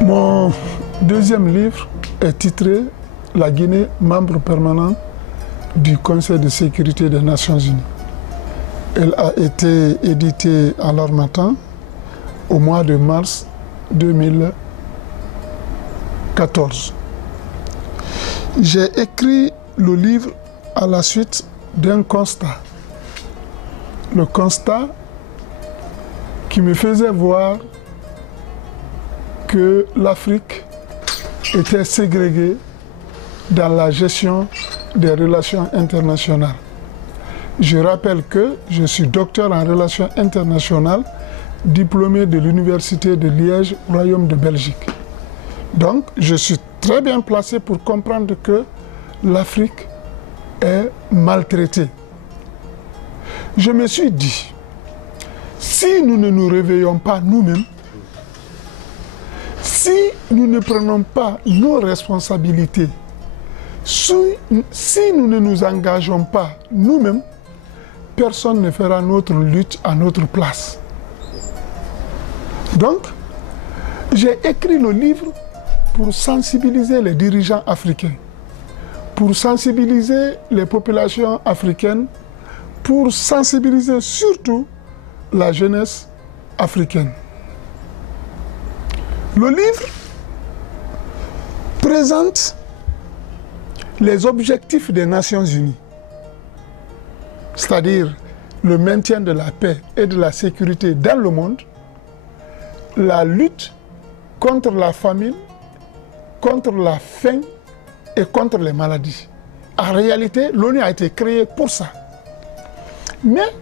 Mon deuxième livre est titré « La Guinée, membre permanent du Conseil de sécurité des Nations Unies ». Elle a été éditée à l'Harmattan au mois de mars 2014. J'ai écrit le livre à la suite d'un constat. Le constat qui me faisait voir que l'Afrique était ségrégée dans la gestion des relations internationales. Je rappelle que je suis docteur en relations internationales, diplômé de l'Université de Liège, Royaume de Belgique. Donc, je suis très bien placé pour comprendre que l'Afrique est maltraitée. Je me suis dit, si nous ne nous réveillons pas nous-mêmes, si nous ne prenons pas nos responsabilités, si nous ne nous engageons pas nous-mêmes, personne ne fera notre lutte à notre place. Donc, j'ai écrit le livre pour sensibiliser les dirigeants africains, pour sensibiliser les populations africaines, pour sensibiliser surtout la jeunesse africaine. Le livre présente les objectifs des Nations Unies, c'est-à-dire le maintien de la paix et de la sécurité dans le monde, la lutte contre la famine, contre la faim et contre les maladies. En réalité, l'ONU a été créée pour ça. Mais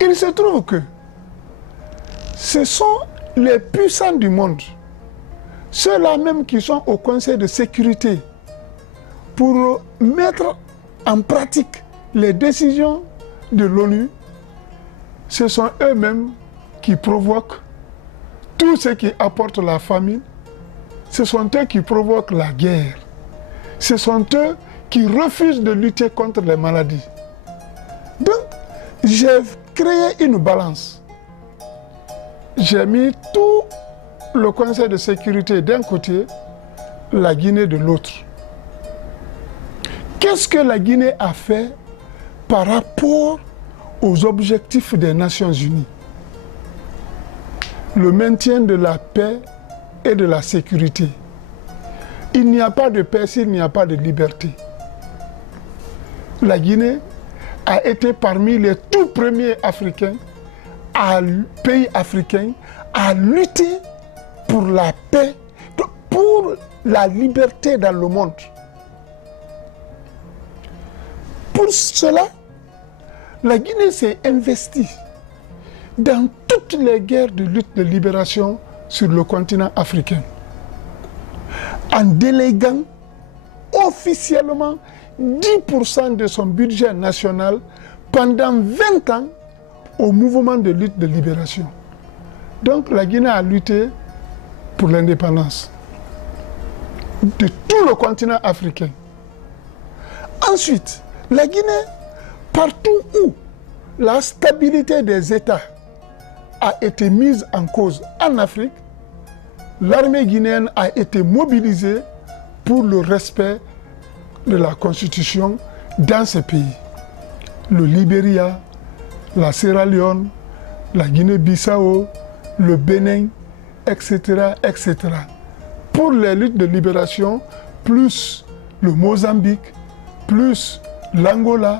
il se trouve que ce sont les puissants du monde, ceux-là même qui sont au Conseil de sécurité, pour mettre en pratique les décisions de l'ONU, ce sont eux-mêmes qui provoquent tout ce qui apporte la famine, ce sont eux qui provoquent la guerre, ce sont eux qui refusent de lutter contre les maladies. Donc, j'ai créé une balance. J'ai mis tout le Conseil de sécurité d'un côté, la Guinée de l'autre. Qu'est-ce que la Guinée a fait par rapport aux objectifs des Nations Unies? Le maintien de la paix et de la sécurité. Il n'y a pas de paix s'il n'y a pas de liberté. La Guinée a été parmi les tout premiers pays africains à lutter pour la paix, pour la liberté dans le monde. Pour cela, la Guinée s'est investie dans toutes les guerres de lutte de libération sur le continent africain, en déléguant officiellement 10% de son budget national pendant 20 ans au mouvement de lutte de libération. Donc la Guinée a lutté pour l'indépendance de tout le continent africain. Ensuite, la Guinée, partout où la stabilité des États a été mise en cause en Afrique, l'armée guinéenne a été mobilisée pour le respect de la Constitution dans ces pays. Le Libéria, la Sierra Leone, la Guinée-Bissau, le Bénin, etc., etc. Pour les luttes de libération, plus le Mozambique, plus l'Angola,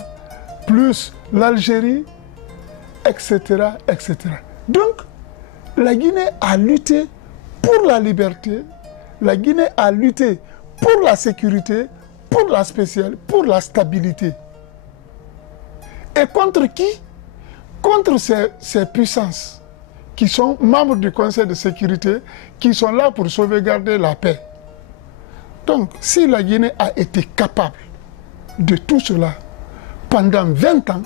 plus l'Algérie, etc., etc. Donc, la Guinée a lutté pour la liberté, la Guinée a lutté pour la sécurité, pour la stabilité. Et contre qui? Contre ces puissances qui sont membres du Conseil de sécurité, qui sont là pour sauvegarder la paix. Donc, si la Guinée a été capable de tout cela pendant 20 ans,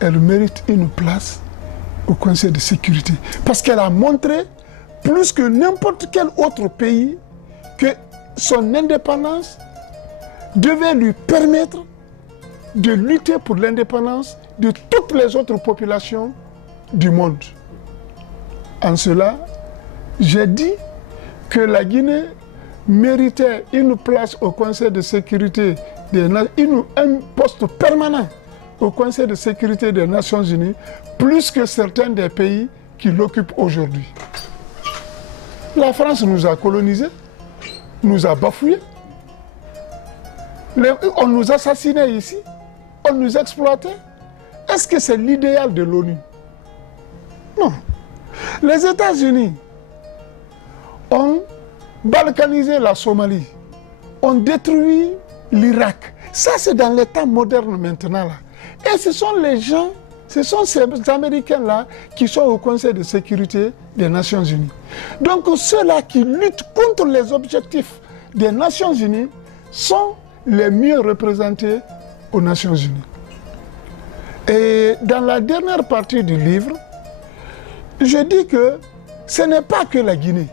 elle mérite une place au Conseil de sécurité. Parce qu'elle a montré, plus que n'importe quel autre pays, que son indépendance devait lui permettre de lutter pour l'indépendance de toutes les autres populations du monde. En cela, j'ai dit que la Guinée méritait une place au Conseil de sécurité des Nations, un poste permanent au Conseil de sécurité des Nations Unies, plus que certains des pays qui l'occupent aujourd'hui. La France nous a colonisés, nous a bafoués, on nous assassinait ici, on nous exploitait. Est-ce que c'est l'idéal de l'ONU? Non. Les États-Unis ont balkanisé la Somalie, ont détruit l'Irak. Ça, c'est dans l'état moderne maintenant. Là. Et ce sont les gens, ce sont ces Américains-là qui sont au Conseil de sécurité des Nations Unies. Donc ceux-là qui luttent contre les objectifs des Nations Unies sont les mieux représentés aux Nations Unies. Et dans la dernière partie du livre, je dis que ce n'est pas que la Guinée.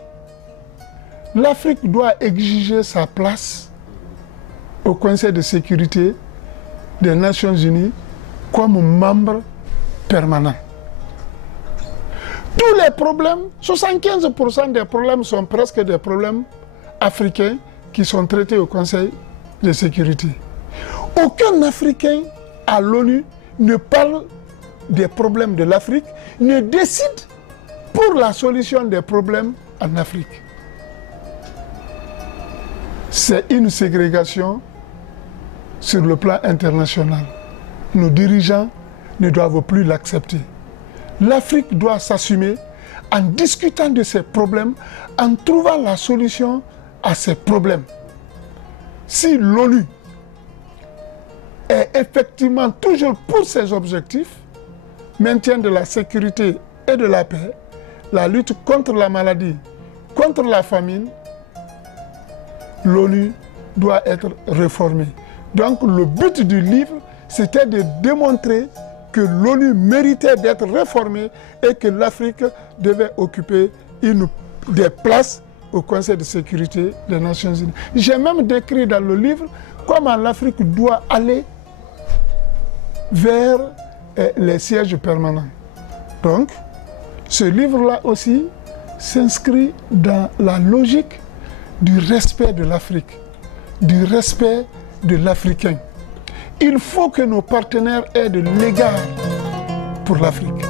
L'Afrique doit exiger sa place au Conseil de sécurité des Nations Unies comme membre permanent. Tous les problèmes, 75% des problèmes sont presque des problèmes africains qui sont traités au Conseil de sécurité. Aucun Africain à l'ONU ne parle des problèmes de l'Afrique, ne décide pour la solution des problèmes en Afrique. C'est une ségrégation sur le plan international. Nos dirigeants ne doivent plus l'accepter. L'Afrique doit s'assumer en discutant de ses problèmes, en trouvant la solution à ces problèmes. Si l'ONU est effectivement toujours pour ses objectifs, maintien de la sécurité et de la paix, la lutte contre la maladie, contre la famine, l'ONU doit être réformée. Donc le but du livre, c'était de démontrer que l'ONU méritait d'être réformée et que l'Afrique devait occuper des places au Conseil de sécurité des Nations Unies. J'ai même décrit dans le livre comment l'Afrique doit aller vers les sièges permanents. Donc, ce livre-là aussi s'inscrit dans la logique du respect de l'Afrique, du respect de l'Africain. Il faut que nos partenaires aient de l'égard pour l'Afrique.